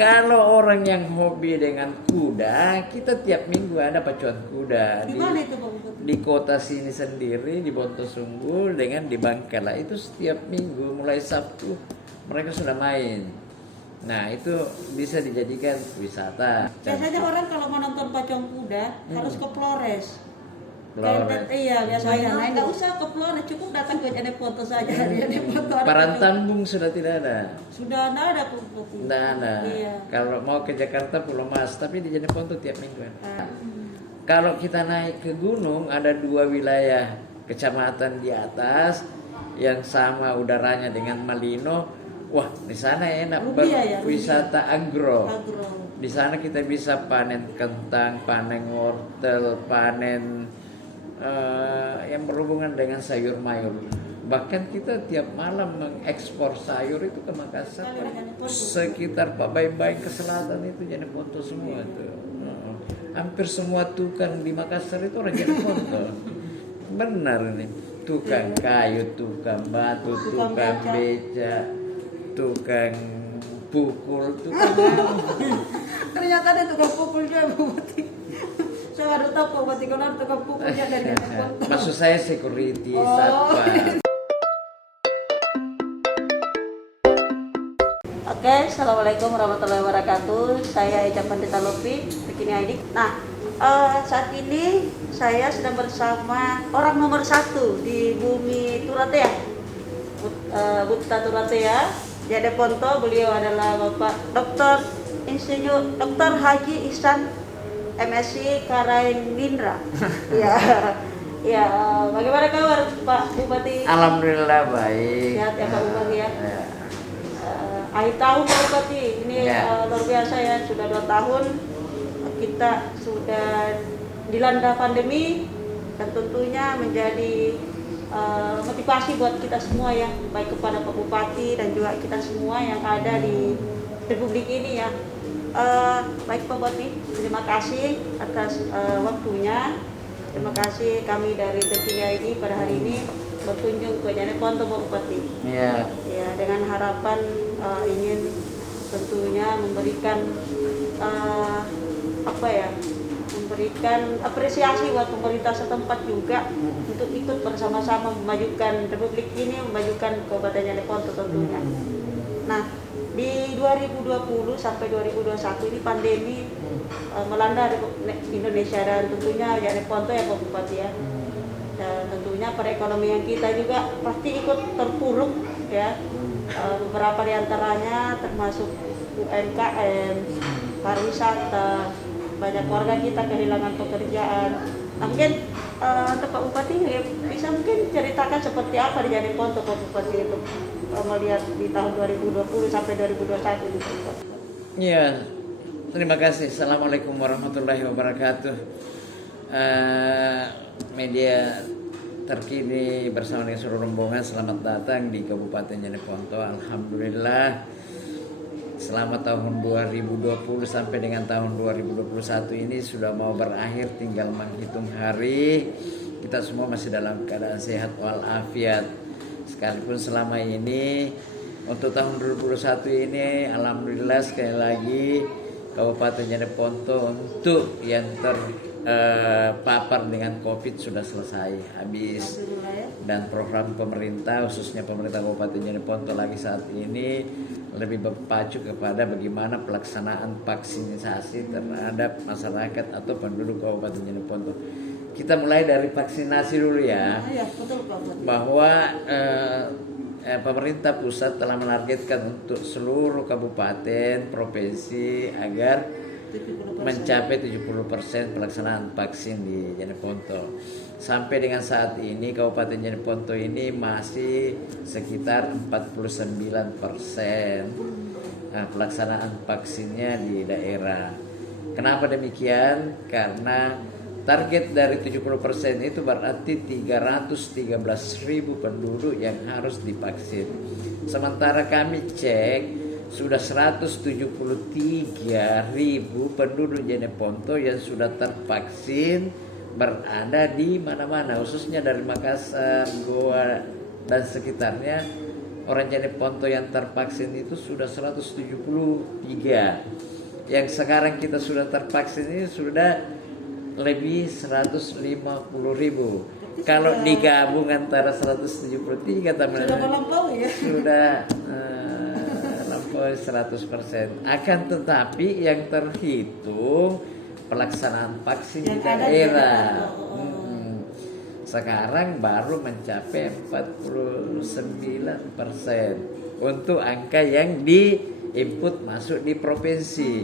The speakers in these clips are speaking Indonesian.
Kalau orang yang hobi dengan kuda, kita tiap minggu ada pacuan kuda. Di mana itu Pak Bupati? Di kota sini sendiri, di Bontosunggul dengan di Bangkala. Itu setiap minggu, mulai Sabtu, mereka sudah main. Nah, itu bisa dijadikan wisata. Biasanya orang kalau mau nonton pacuan kuda harus ke Flores. Flores. Iya, biasanya. Nah, nggak usah ke Flores, cukup datang ke Jeneponto saja. Di Jeneponto ada Parantambung sudah tidak ada. sudah ada Pak Bupati. Tidak ada. Iya. Kalau mau ke Jakarta Pulau Mas, tapi di Jeneponto tiap minggu. Ah. Kalau kita naik ke gunung, ada 2 wilayah kecamatan di atas yang sama udaranya dengan Malino. Wah, di sana enak Rubia ya, berwisata agro. Agro. Di sana kita bisa panen kentang, panen wortel, panen yang berhubungan dengan sayur mayur. Bahkan kita tiap malam mengekspor sayur itu ke Makassar. Sekitar Pak Bayi-Bayi ke selatan itu Jeneponto semua tuh. Hampir semua tukang di Makassar itu orang Jeneponto. Benar nih. Tukang kayu, tukang batu, tukang beca, tukang pukul, tukang Ternyata ada tukang pukul juga Pak Bupati. Saya baru tahu Pak Bupati kalau ada tukang pukulnya dari Jeneponto. Maksud saya security, Oh. satpam. Oke, assalamualaikum warahmatullahi wabarakatuh. Saya Eja Pandita Lopi, Bikini ID. Nah, saat ini saya sedang bersama orang nomor 1 di bumi Turatea, Buta Turatea, Jeneponto. Beliau adalah Bapak Dr. Insinyur Dr. Haji Ihsan MSc Karaindra. Ya, ya. Bagaimana kabar Pak Bupati? Alhamdulillah baik. Sehat ya Pak Bupati ya. Ya. Akhir tahun Pak Bupati, ini Ya. luar biasa ya, sudah 2 tahun kita sudah dilanda pandemi dan tentunya menjadi motivasi buat kita semua ya, baik kepada Pak Bupati dan juga kita semua yang ada di Republik ini ya. Baik Pak Bupati, terima kasih atas waktunya. Terima kasih kami dari TPI ID pada hari ini berkunjung ke Jeneponto Pak Bupati. Ya. Ya, dengan harapan ingin tentunya memberikan memberikan apresiasi buat pemerintah setempat juga untuk ikut bersama-sama memajukan Republik ini, memajukan Kabupaten Jeneponto tentunya. Nah, di 2020 sampai 2021 ini pandemi melanda Indonesia dan tentunya Jeneponto ya Pak Bupati ya. Dan tentunya perekonomian kita juga pasti ikut terpuruk ya. Beberapa diantaranya termasuk UMKM, pariwisata, banyak warga kita kehilangan pekerjaan. Nah, mungkin untuk Pak Bupati bisa mungkin ceritakan seperti apa di Jeneponto Pak Bupati itu melihat di tahun 2020 sampai 2021 itu. Iya, terima kasih. Assalamualaikum warahmatullahi wabarakatuh. Media terkini bersama dengan seluruh rombongan, selamat datang di Kabupaten Jeneponto. Alhamdulillah, selama tahun 2020 sampai dengan tahun 2021 ini sudah mau berakhir, tinggal menghitung hari. Kita semua masih dalam keadaan sehat walafiat. Sekalipun selama ini untuk tahun 2021 ini alhamdulillah sekali lagi Kabupaten Jeneponto untuk yang terpapar dengan COVID sudah selesai habis, dan program pemerintah khususnya pemerintah Kabupaten Jeneponto lagi saat ini lebih berpacu kepada bagaimana pelaksanaan vaksinasi terhadap masyarakat atau penduduk Kabupaten Jeneponto. Kita mulai dari vaksinasi dulu ya. Ya, betul Pak Bupati. Bahwa pemerintah pusat telah menargetkan untuk seluruh kabupaten, provinsi agar 70%. mencapai 70% pelaksanaan vaksin di Jeneponto. Sampai dengan saat ini Kabupaten Jeneponto ini masih sekitar 49% pelaksanaan vaksinnya di daerah. Kenapa demikian? Karena target dari 70% itu berarti 313.000 penduduk yang harus divaksin. Sementara kami cek sudah 173.000 penduduk Jeneponto yang sudah tervaksin berada di mana-mana, khususnya dari Makassar, Goa dan sekitarnya. orang Jeneponto yang tervaksin itu sudah 173. Yang sekarang kita sudah tervaksin ini sudah lebih 150.000. Kalau digabung antara 173 teman Sudah melampaui ya. sudah lampaui 100%. Akan tetapi yang terhitung pelaksanaan vaksin di Yang ada di daerah. daerah. Sekarang baru mencapai 49% untuk angka yang di input masuk di provinsi.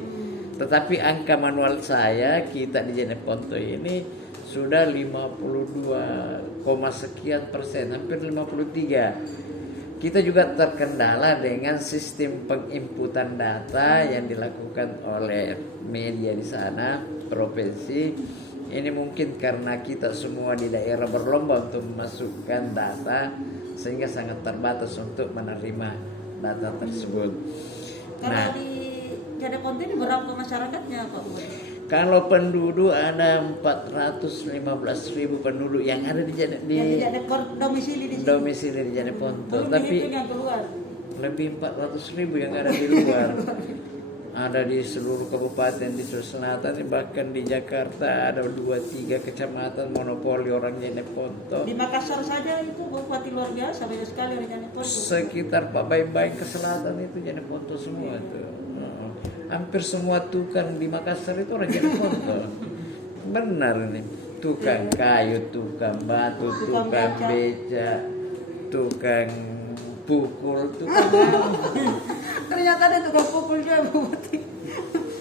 Tetapi angka manual saya kita di Jeneponto ini sudah 52, sekian persen, hampir 53. Kita juga terkendala dengan sistem penginputan data yang dilakukan oleh media di sana, provinsi. Ini mungkin karena kita semua di daerah berlomba untuk memasukkan data, sehingga sangat terbatas untuk menerima data tersebut. Kalau di Jeneponto ini berapa masyarakatnya Pak Bupati? Kalau penduduk ada 415.000 penduduk yang ada di domisili di sini. domisili di Jeneponto, Belum tapi dihitung yang keluar. lebih 400.000 yang ada di luar. Ada di seluruh kabupaten di Sulawesi Selatan, bahkan di Jakarta ada 2-3 kecamatan monopoli orang Jeneponto. Di Makassar saja itu bupati luar biasa, banyak sekali orang Jeneponto. Sekitar Pak Baik-Baik ke selatan itu Jeneponto semua tuh. Hampir semua tukang di Makassar itu orang Jeneponto. Benar nih. Tukang kayu, tukang batu, tukang beca, tukang pukul, tukang Ternyata ada tukang pukul juga Bupati.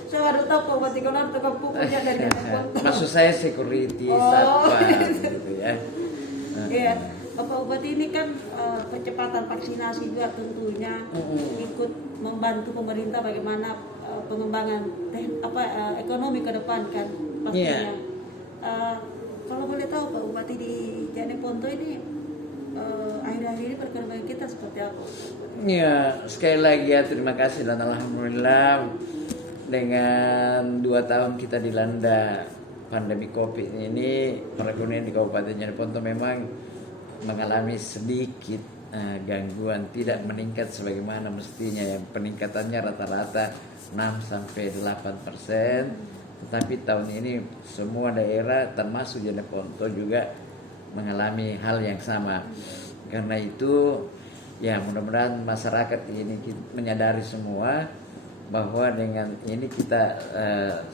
Saya baru tahu Pak Bupati kalau ada tukang pukulnya dari Jeneponto. Maksud saya security satpam gitu ya. Iya, Bapak Bupati ini kan percepatan vaksinasi juga tentunya ikut membantu pemerintah bagaimana pengembangan ekonomi ke depan kan pastinya. Kalau boleh tahu Pak Bupati di Jeneponto ini akhir-akhir ini perekonomian kita seperti apa? Ya, sekali lagi ya terima kasih dan alhamdulillah dengan 2 tahun kita dilanda pandemi Covid ini, perekonomian di Kabupaten Jeneponto memang mengalami sedikit gangguan, tidak meningkat sebagaimana mestinya. Yang peningkatannya rata-rata 6-8%, tetapi tahun ini semua daerah termasuk Jeneponto juga mengalami hal yang sama. Karena itu ya mudah-mudahan masyarakat ini menyadari semua bahwa dengan ini kita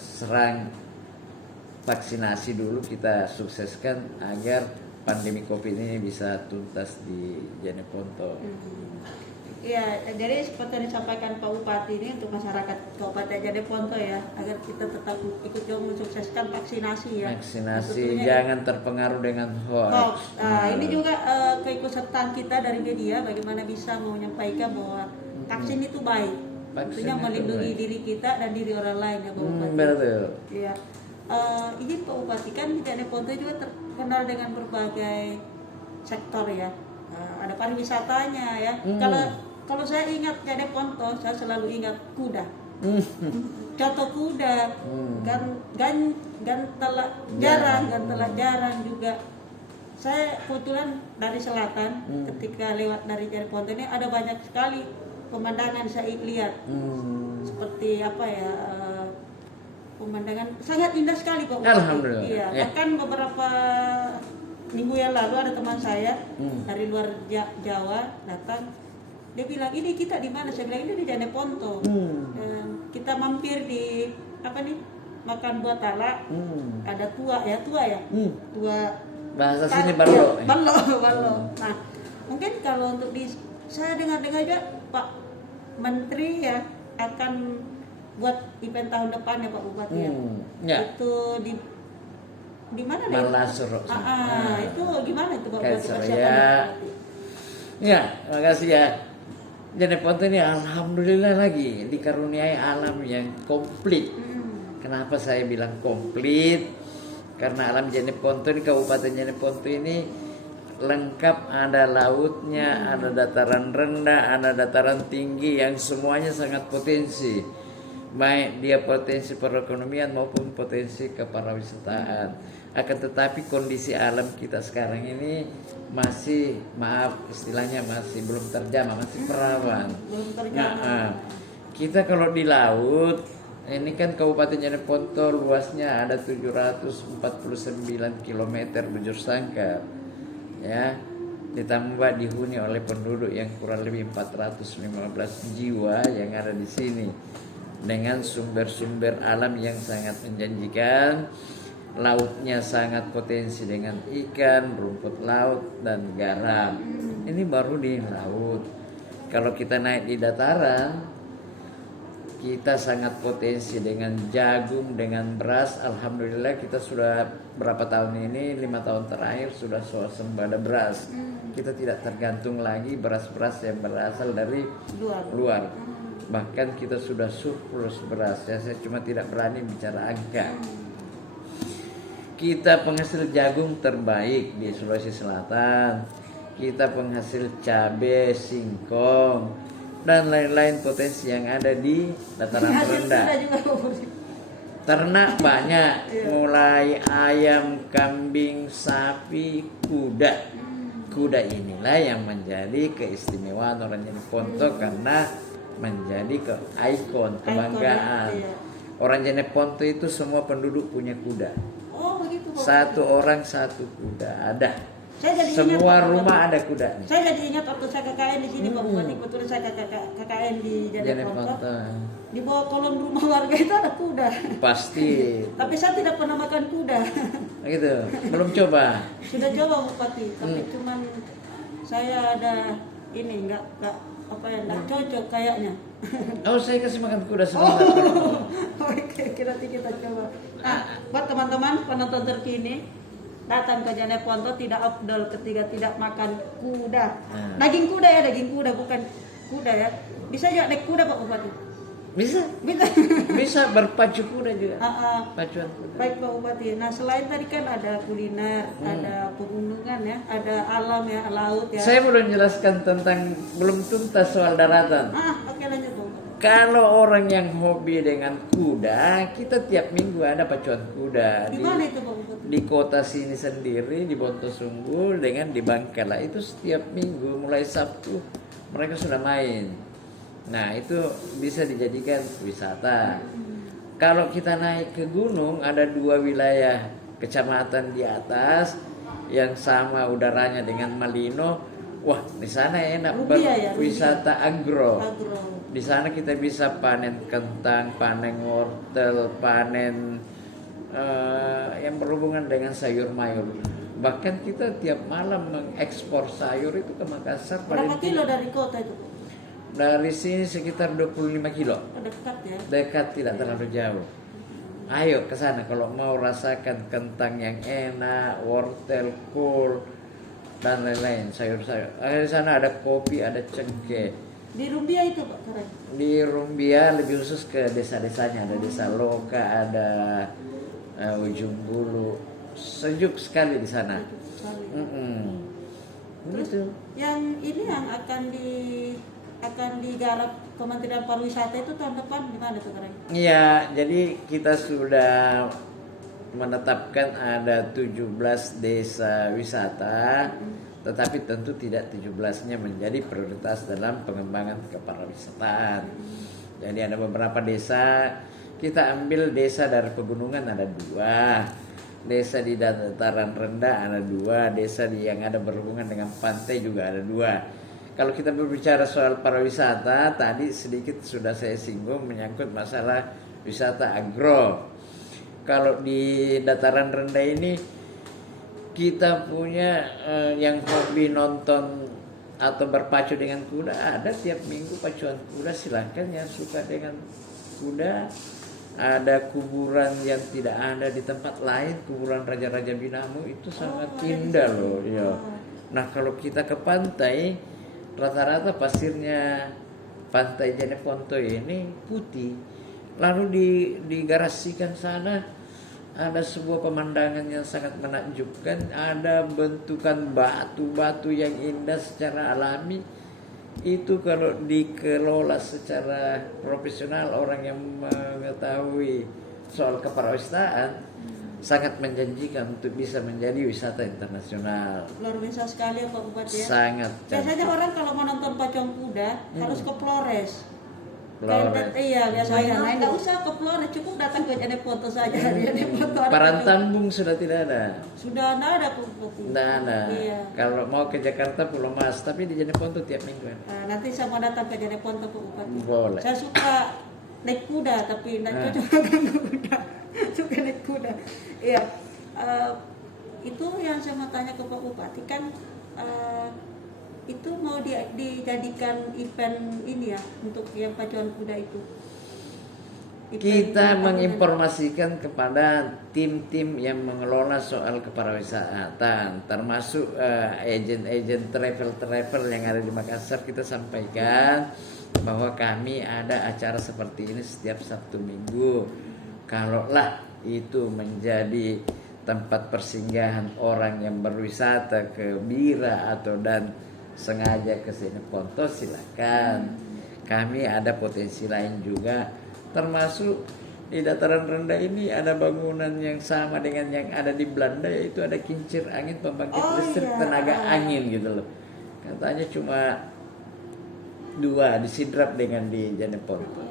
serang vaksinasi dulu, kita sukseskan agar pandemi Covid ini bisa tuntas di Jeneponto. Iya, jadi seperti yang disampaikan Pak Bupati ini untuk masyarakat Kabupaten Jeneponto ya, agar kita tetap ikut juga mensukseskan vaksinasi ya. Vaksinasi, jangan terpengaruh dengan hoax. Ini juga keikutsertaan kita dari media, bagaimana bisa menyampaikan bahwa vaksin itu baik, tentunya melindungi diri kita dan diri orang lain ya Pak Bupati. Betul. Iya. Ini Pak Bupati kan di Jeneponto juga terkenal dengan berbagai sektor ya. Ada pariwisatanya ya. Kalau saya ingat Jeneponto, saya selalu ingat kuda. Contoh kuda, gan telak jarang juga. Saya kebetulan dari selatan, ketika lewat dari Jeneponto ini ada banyak sekali pemandangan saya lihat. Seperti apa ya? Pemandangan sangat indah sekali Pak. Alhamdulillah. Iya, bahkan beberapa minggu yang lalu ada teman saya dari luar Jawa datang. Dia bilang, ini kita di mana? Saya bilang, ini di Jeneponto. Dan kita mampir di makan buah talak. Ada tua ya. Tua. Bahasa sini ballo. Ballo. Nah, mungkin kalau untuk saya dengar-dengar juga Pak Menteri ya akan buat event tahun depan ya Pak Bupati ya. Itu di mana nih? Malasur. Itu gimana itu Pak Bupati? Ya, makasih ya. Jeneponto ini alhamdulillah lagi dikaruniai alam yang komplit. Kenapa saya bilang komplit? Karena alam Jeneponto ini, Kabupaten Jeneponto ini lengkap, ada lautnya, ada dataran rendah, ada dataran tinggi yang semuanya sangat potensi. Baik dia potensi perekonomian maupun potensi kepariwisataan. Akan tetapi kondisi alam kita sekarang ini masih, maaf istilahnya, masih belum terjamah, masih perawan. Belum Nah, terjamah. kita kalau di laut, ini kan Kabupaten Jeneponto luasnya ada 749 km bujur sangkar, ya, ditambah dihuni oleh penduduk yang kurang lebih 415 jiwa yang ada di sini, dengan sumber-sumber alam yang sangat menjanjikan. Lautnya sangat potensi dengan ikan, rumput laut, dan garam. Ini baru di laut. Kalau kita naik di dataran, kita sangat potensi dengan jagung, dengan beras. Alhamdulillah kita sudah berapa tahun ini, 5 tahun terakhir sudah swasembada beras. Kita tidak tergantung lagi beras-beras yang berasal dari luar. Bahkan kita sudah surplus beras. Ya, saya cuma tidak berani bicara angka. Kita penghasil jagung terbaik di Sulawesi Selatan. Kita penghasil cabai, singkong, dan lain-lain potensi yang ada di dataran rendah. Ternak banyak, mulai ayam, kambing, sapi, kuda. Kuda inilah yang menjadi keistimewaan orang Jeneponto karena menjadi ikon, kebanggaan. Orang Jeneponto itu semua penduduk punya kuda. Oh, begitu, Pak. Satu orang satu kuda ada. Saya jadi Semua ingat, rumah ada kuda. Saya jadi ingat waktu saya KKN di sini, Pak Bupati. Kebetulan saya KKN di Jeneponto. Di bawah kolong rumah warga itu ada kuda. Pasti. Tapi saya tidak pernah makan kuda. Gitu. Belum coba. Sudah coba, Bupati, tapi cuman saya ada ini enggak cocok kayaknya. Oh, saya kasih makan kuda sebentar. Oke, nanti kita coba. Nah, buat teman-teman penonton terkini, datang ke Jeneponto tidak afdol ketika tidak makan kuda. Daging kuda ya, daging kuda, bukan kuda ya. Bisa juga naik kuda, Pak Bupati? Bisa. Bisa berpacu kuda juga. Pacuan kuda. Baik, Pak Bupati. Nah, selain tadi kan ada kuliner, ada pegunungan ya, ada alam ya, laut ya. Saya belum jelaskan tentang, belum tuntas soal daratan. Oke, lanjut, Pak. Kalau orang yang hobi dengan kuda, kita tiap minggu ada pacuan kuda. Di mana itu, Pak Bupati? Di kota sini sendiri, di Bontosunggul dengan di Bangkala. Itu setiap minggu mulai Sabtu mereka sudah main. Nah, itu bisa dijadikan wisata. Kalau kita naik ke gunung, ada 2 wilayah kecamatan di atas yang sama udaranya dengan Malino. Wah, di sana enak berwisata agro. Di sana kita bisa panen kentang, panen wortel, panen yang berhubungan dengan sayur mayur. Bahkan kita tiap malam mengekspor sayur itu ke Makassar. Berapa kilo dari kota itu? Dari sini sekitar 25 kilo. Dekat ya? Dekat, tidak terlalu jauh. Ayo ke sana kalau mau rasakan kentang yang enak, wortel, kol, dan lain-lain, sayur-sayur. Di sana ada kopi, ada cengkeh. Di Rumbia itu, Pak? Di Rumbia lebih khusus ke desa-desanya. Ada desa Loka, ada Ujung Bulu. Sejuk sekali di sana. Terus yang ini yang akan digarap Kementerian Pariwisata itu tahun depan di mana tuh, Karen? Iya, jadi kita sudah menetapkan ada 17 desa wisata, tetapi tentu tidak 17-nya menjadi prioritas dalam pengembangan kepariwisataan. Jadi ada beberapa desa, kita ambil desa dari pegunungan ada 2, desa di dataran rendah ada 2, desa yang ada berhubungan dengan pantai juga ada 2. Kalau kita berbicara soal pariwisata, tadi sedikit sudah saya singgung menyangkut masalah wisata agro. Kalau di dataran rendah ini kita punya yang hobi nonton atau berpacu dengan kuda, ada tiap minggu pacuan kuda. Silahkan yang suka dengan kuda. Ada kuburan yang tidak ada di tempat lain, kuburan Raja-Raja Binamu itu sangat indah loh. Ya. Nah, kalau kita ke pantai, rata-rata pasirnya pantai Jeneponto ini putih. Lalu digarasikan sana ada sebuah pemandangan yang sangat menakjubkan. Ada bentukan batu-batu yang indah secara alami. Itu kalau dikelola secara profesional, orang yang mengetahui soal kepariwisataan, sangat menjanjikan untuk bisa menjadi wisata internasional. Luar biasa sekali ya Pak Bupati ya. Sangat Biasanya cantik. orang kalau mau nonton pacuan kuda harus ke Flores. Flores. Iya, biasanya. Nah, nggak usah ke Flores, cukup datang ke Jeneponto saja. Jeneponto ada Parantambung sudah tidak ada. sudah ada Pak Bupati. Tidak ada. Iya. Kalau mau ke Jakarta Pulau Mas, tapi di Jeneponto tiap minggu. Nah, nanti saya mau datang ke Jeneponto Pak Bupati. Boleh. Saya suka naik kuda, tapi tidak cocok dengan kuda. Suka naik kuda. Iya. Itu yang saya mau tanya ke Pak Bupati kan. Itu mau dijadikan event ini ya untuk yang pacuan kuda itu. Kita menginformasikan kepada tim-tim yang mengelola soal kepariwisataan, termasuk agen-agen travel yang ada di Makassar. Kita sampaikan bahwa kami ada acara seperti ini setiap Sabtu Minggu. Kalaulah itu menjadi tempat persinggahan orang yang berwisata ke Bira atau dan sengaja ke Jeneponto, silakan. Kami ada potensi lain juga, termasuk di dataran rendah ini ada bangunan yang sama dengan yang ada di Belanda, yaitu ada kincir angin pembangkit listrik tenaga angin gitu loh. Katanya cuma 2 disidrap dengan di Jeneponto.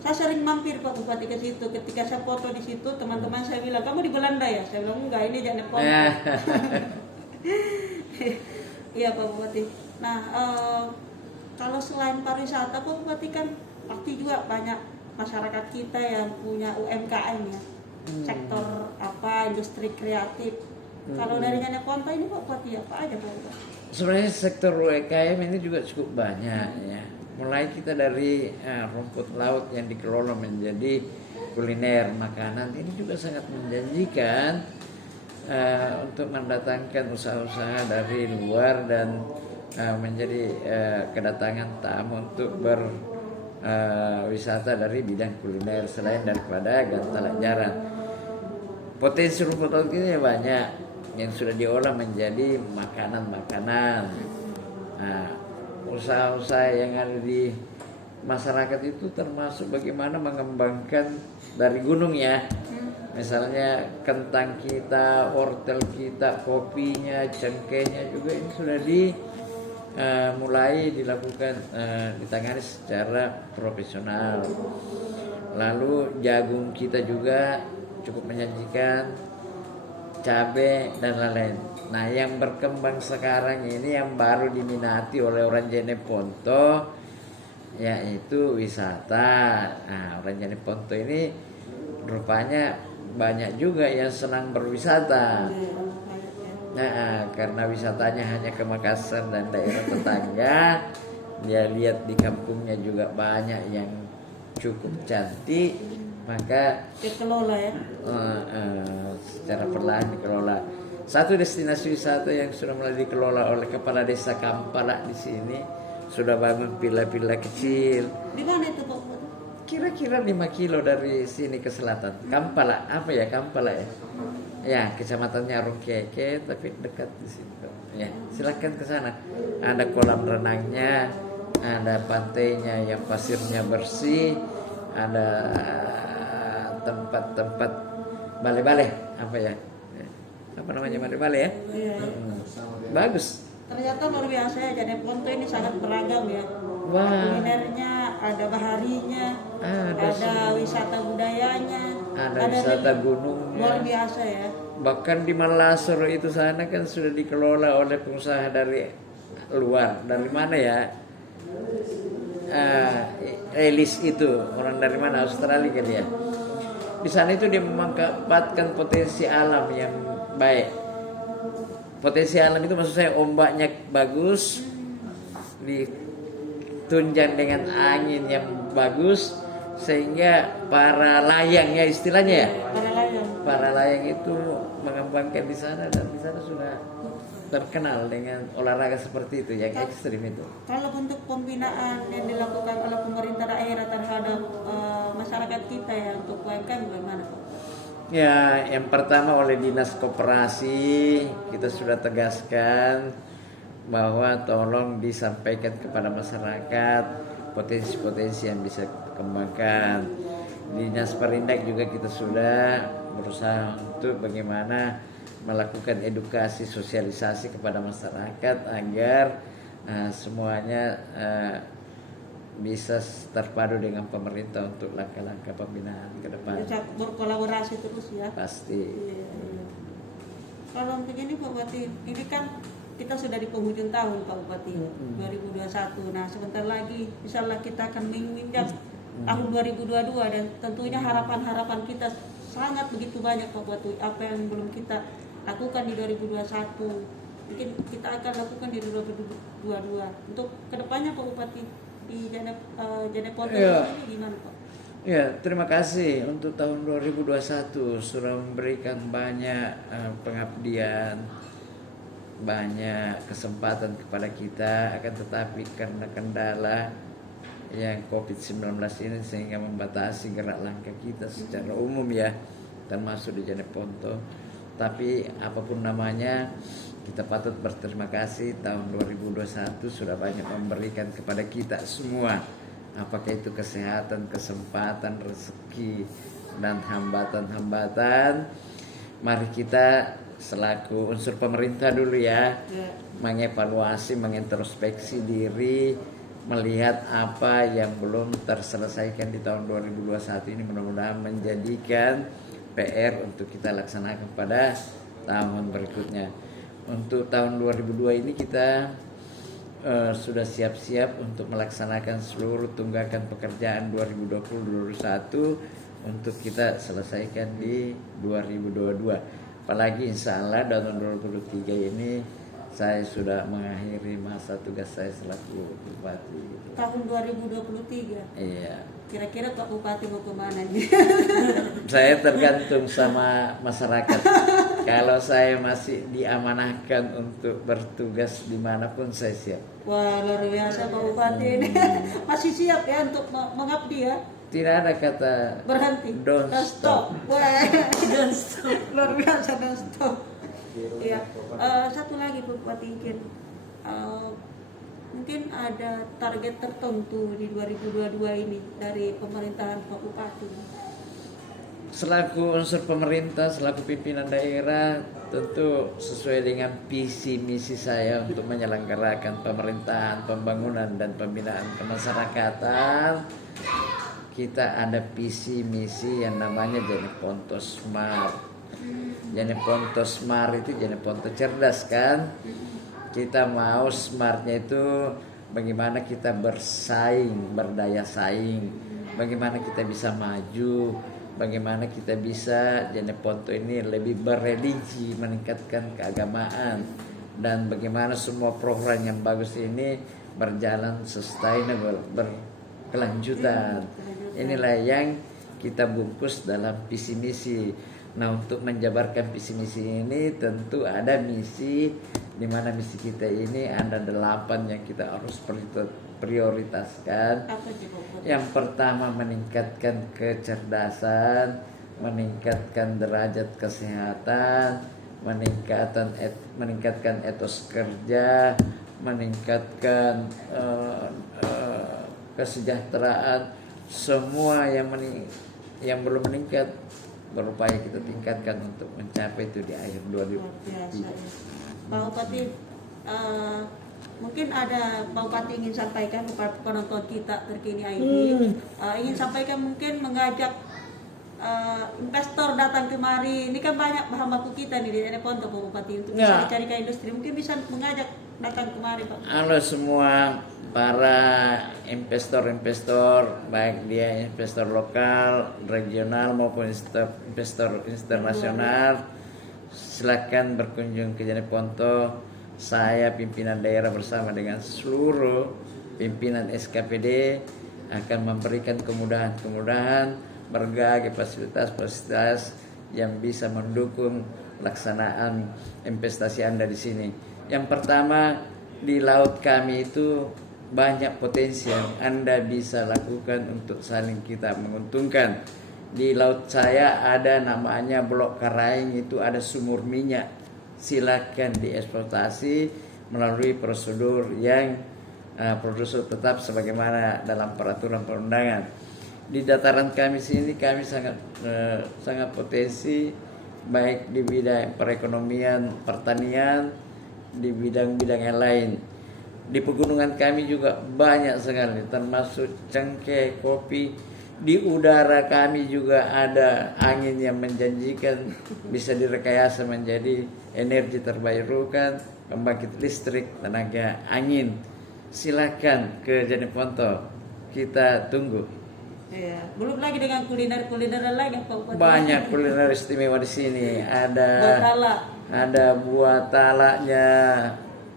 Saya sering mampir Pak Bupati ke situ. Ketika saya foto di situ, teman-teman saya bilang, "Kamu di Belanda ya?" Saya bilang, "Enggak, ini Jeneponto." Iya Pak Bupati. Nah, kalau selain pariwisata Pak Bupati kan pasti juga banyak masyarakat kita yang punya UMKM ya, sektor industri kreatif. Kalau dari Jeneponto ini Pak Bupati apa aja Pak Bupati? Sebenarnya sektor UMKM ini juga cukup banyak ya. Mulai kita dari rumput laut yang dikelola menjadi kuliner makanan, ini juga sangat menjanjikan untuk mendatangkan usaha-usaha dari luar dan menjadi kedatangan tamu untuk berwisata dari bidang kuliner selain daripada Gantala Jaran. Potensi rumput laut ini banyak yang sudah diolah menjadi makanan-makanan. Usaha-usaha yang ada di masyarakat itu termasuk bagaimana mengembangkan dari gunung ya. Misalnya kentang kita, wortel kita, kopinya, cengkehnya juga ini sudah mulai dilakukan, ditangani secara profesional. Lalu jagung kita juga cukup menyajikan, cabai dan lain-lain. Nah, yang berkembang sekarang ini yang baru diminati oleh orang Jeneponto yaitu wisata. Nah, orang Jeneponto ini rupanya banyak juga yang senang berwisata. Nah, karena wisatanya hanya ke Makassar dan daerah tetangga, dia lihat di kampungnya juga banyak yang cukup cantik, maka Dikelola ya. secara perlahan dikelola. Satu destinasi wisata yang sudah mulai dikelola oleh kepala desa Kampala di sini sudah bangun villa-villa kecil. Di mana itu Pak Bupati? Kira-kira 5 kilo dari sini ke selatan. Kampala, apa ya Kampala ya? Ya, kecamatannya Rungkeke, tapi dekat di situ. Ya, silakan ke sana. Ada kolam renangnya, ada pantainya yang pasirnya bersih, ada tempat-tempat balai-balai, apa ya? Apa namanya balai-balai ya? Iya. Bagus. Ternyata luar biasa ya, Jeneponto ini sangat beragam ya. Wah. Kulinernya, ada baharinya, ada wisata budayanya, ada wisata gunungnya. Luar biasa ya. Bahkan di Malasoro itu sana kan sudah dikelola oleh pengusaha dari luar. Dari mana ya? Elis itu orang dari mana? Australia kan ya. Di sana itu dia memanfaatkan potensi alam yang baik. Potensi alam itu maksud saya ombaknya bagus, ditunjang dengan angin yang bagus, sehingga para layang ya istilahnya ya. Para layang itu mengembangkan di sana dan di sana sudah terkenal dengan olahraga seperti itu yang ekstrim itu. Kalau bentuk pembinaan yang dilakukan oleh pemerintah daerah terhadap masyarakat kita ya untuk UMKM bagaimana Pak? Ya, yang pertama oleh Dinas Koperasi kita sudah tegaskan bahwa tolong disampaikan kepada masyarakat potensi-potensi yang bisa dikembangkan. Dinas Perindak juga kita sudah berusaha untuk bagaimana melakukan edukasi sosialisasi kepada masyarakat agar semuanya bisa terpadu dengan pemerintah untuk langkah-langkah pembinaan ke depan. Bisa berkolaborasi terus ya. Pasti. Iya, iya. Kalau begini Pak Bupati, ini kan kita sudah di penghujung tahun Pak Bupati 2021. Nah sebentar lagi misalnya kita akan menginjak tahun 2022 dan tentunya harapan-harapan kita sangat begitu banyak Pak Bupati. Apa yang belum kita lakukan di 2021 mungkin kita akan lakukan di 2022. Untuk kedepannya Pak Bupati di Jeneponto ini gimana Pak? Ya, terima kasih untuk tahun 2021 sudah memberikan banyak pengabdian, banyak kesempatan kepada kita, akan tetapi karena kendala yang COVID-19 ini sehingga membatasi gerak langkah kita secara umum ya, termasuk di Jeneponto. Tapi apapun namanya, kita patut berterima kasih tahun 2021 sudah banyak memberikan kepada kita semua, apakah itu kesehatan, kesempatan, rezeki, dan hambatan-hambatan. Mari kita selaku unsur pemerintah dulu ya, mengevaluasi, mengintrospeksi diri, melihat apa yang belum terselesaikan di tahun 2021 ini, mudah-mudahan menjadikan PR untuk kita laksanakan pada tahun berikutnya. Untuk tahun 2002 ini kita sudah siap-siap untuk melaksanakan seluruh tunggakan pekerjaan 2020-2021 untuk kita selesaikan di 2022. Apalagi insya Allah tahun 2023 ini saya sudah mengakhiri masa tugas saya selaku Bupati. Tahun 2023? Iya. Kira-kira Pak Bupati mau kemana nih? Saya tergantung sama masyarakat. Kalau saya masih diamanahkan untuk bertugas dimanapun saya siap. Wah luar biasa Pak Bupati ini. Masih siap ya untuk mengabdi ya? Tidak ada kata berhenti. Don't stop. Wah, don't stop. Luar biasa don't stop. Iya. Satu lagi Pak Bupati mungkin ada target tertentu di 2022 ini dari pemerintahan Pak Bupati. Selaku unsur pemerintah, selaku pimpinan daerah, tentu sesuai dengan visi misi saya untuk menyelenggarakan pemerintahan, pembangunan dan pembinaan kemasyarakatan. Kita ada visi misi yang namanya Jeneponto Smart. Jeneponto Smart itu Jeneponto cerdas kan? Kita mau smartnya itu bagaimana kita bersaing, berdaya saing, bagaimana kita bisa maju, bagaimana kita bisa Jeneponto ini lebih berreligi, meningkatkan keagamaan, dan bagaimana semua program yang bagus ini berjalan sustainable, berkelanjutan. Inilah yang kita bungkus dalam visi misi. Nah, untuk menjabarkan visi misi ini tentu ada misi, di mana misi kita ini ada 8 yang kita harus prioritaskan. Yang pertama meningkatkan kecerdasan, meningkatkan derajat kesehatan, meningkatkan etos kerja, meningkatkan kesejahteraan. Semua yang belum meningkat berupaya kita tingkatkan untuk mencapai itu di akhir 2023. Pak Bupati, mungkin ada Pak Bupati ingin sampaikan kepada penonton kita terkini ini, ingin sampaikan mungkin mengajak investor datang kemari. Ini kan banyak bahan baku kita nih di Jeneponto Pak Bupati untuk bisa dicarikan industri. Mungkin bisa mengajak datang kemari Pak. Halo semua para investor-investor, baik dia investor lokal, regional maupun investor internasional, silakan berkunjung ke Jeneponto. Saya pimpinan daerah bersama dengan seluruh pimpinan SKPD akan memberikan kemudahan-kemudahan, berbagai fasilitas-fasilitas yang bisa mendukung pelaksanaan investasi Anda di sini. Yang pertama, di laut kami itu banyak potensi yang Anda bisa lakukan untuk saling kita menguntungkan. Di laut saya ada namanya Blok Karaing, itu ada sumur minyak. Silakan dieksploitasi melalui prosedur yang prosedur tetap sebagaimana dalam peraturan perundangan. di dataran kami sini kami sangat sangat potensi baik di bidang perekonomian, pertanian, di bidang-bidang yang lain. Di pegunungan kami juga banyak sekali, termasuk cengkeh, kopi. Di udara kami juga ada angin yang menjanjikan bisa direkayasa menjadi energi terbarukan, pembangkit listrik, tenaga angin. Silakan ke Jeneponto, kita tunggu. Iya. Belum lagi dengan kuliner lain yang Pak Bupati. Banyak kuliner istimewa di sini. Batala. Ada buah talaknya.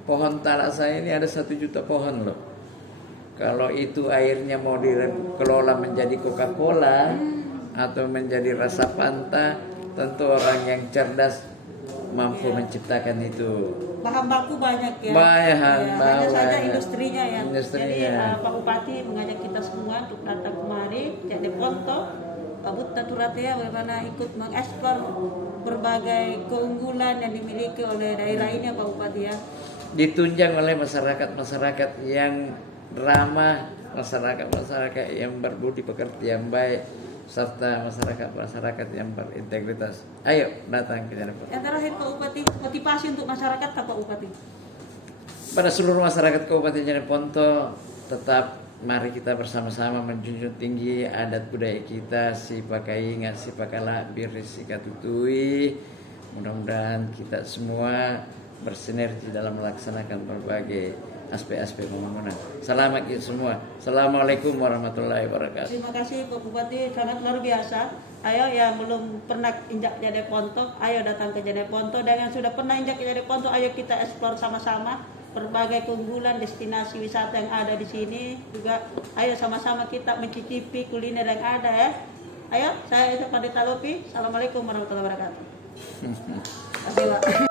Pohon talak saya ini ada 1 juta pohon loh. Kalau itu airnya mau dikelola menjadi Coca-Cola atau menjadi rasa Fanta, tentu orang yang cerdas mampu menciptakan itu. Bahan baku banyak ya. Hanya saja industrinya ya. Jadi Pak Bupati mengajak kita semua untuk datang kemari, Jeneponto, Pak Butta Turatea, bagaimana ikut mengeksplor berbagai keunggulan yang dimiliki oleh daerah ini Pak Bupati ya. Ditunjang oleh masyarakat yang ramah, masyarakat yang berbudi pekerti yang baik, serta masyarakat yang berintegritas. Ayo datang ke Jeneponto. Yang terakhir Pak Bupati, motivasi untuk masyarakat Pak Bupati. Pada seluruh masyarakat Kabupaten Jeneponto, tetap mari kita bersama-sama menjunjung tinggi adat budaya kita, si pakai ingat, si pakala, biri, si katutui. Mudah-mudahan kita semua bersinergi dalam melaksanakan berbagai aspek-aspek pembangunan. Selamat kita semua. Assalamualaikum warahmatullahi wabarakatuh. Terima kasih Pak Bupati, sangat luar biasa. Ayo yang belum pernah injak Jeneponto, ayo datang ke Jeneponto. Dan yang sudah pernah injak Jeneponto, ayo kita eksplor sama-sama berbagai keunggulan destinasi wisata yang ada di sini. Juga ayo sama-sama kita mencicipi kuliner yang ada ya. Ayo, saya Esa Pandita Lopi. Assalamualaikum warahmatullahi wabarakatuh. Terima kasih Pak.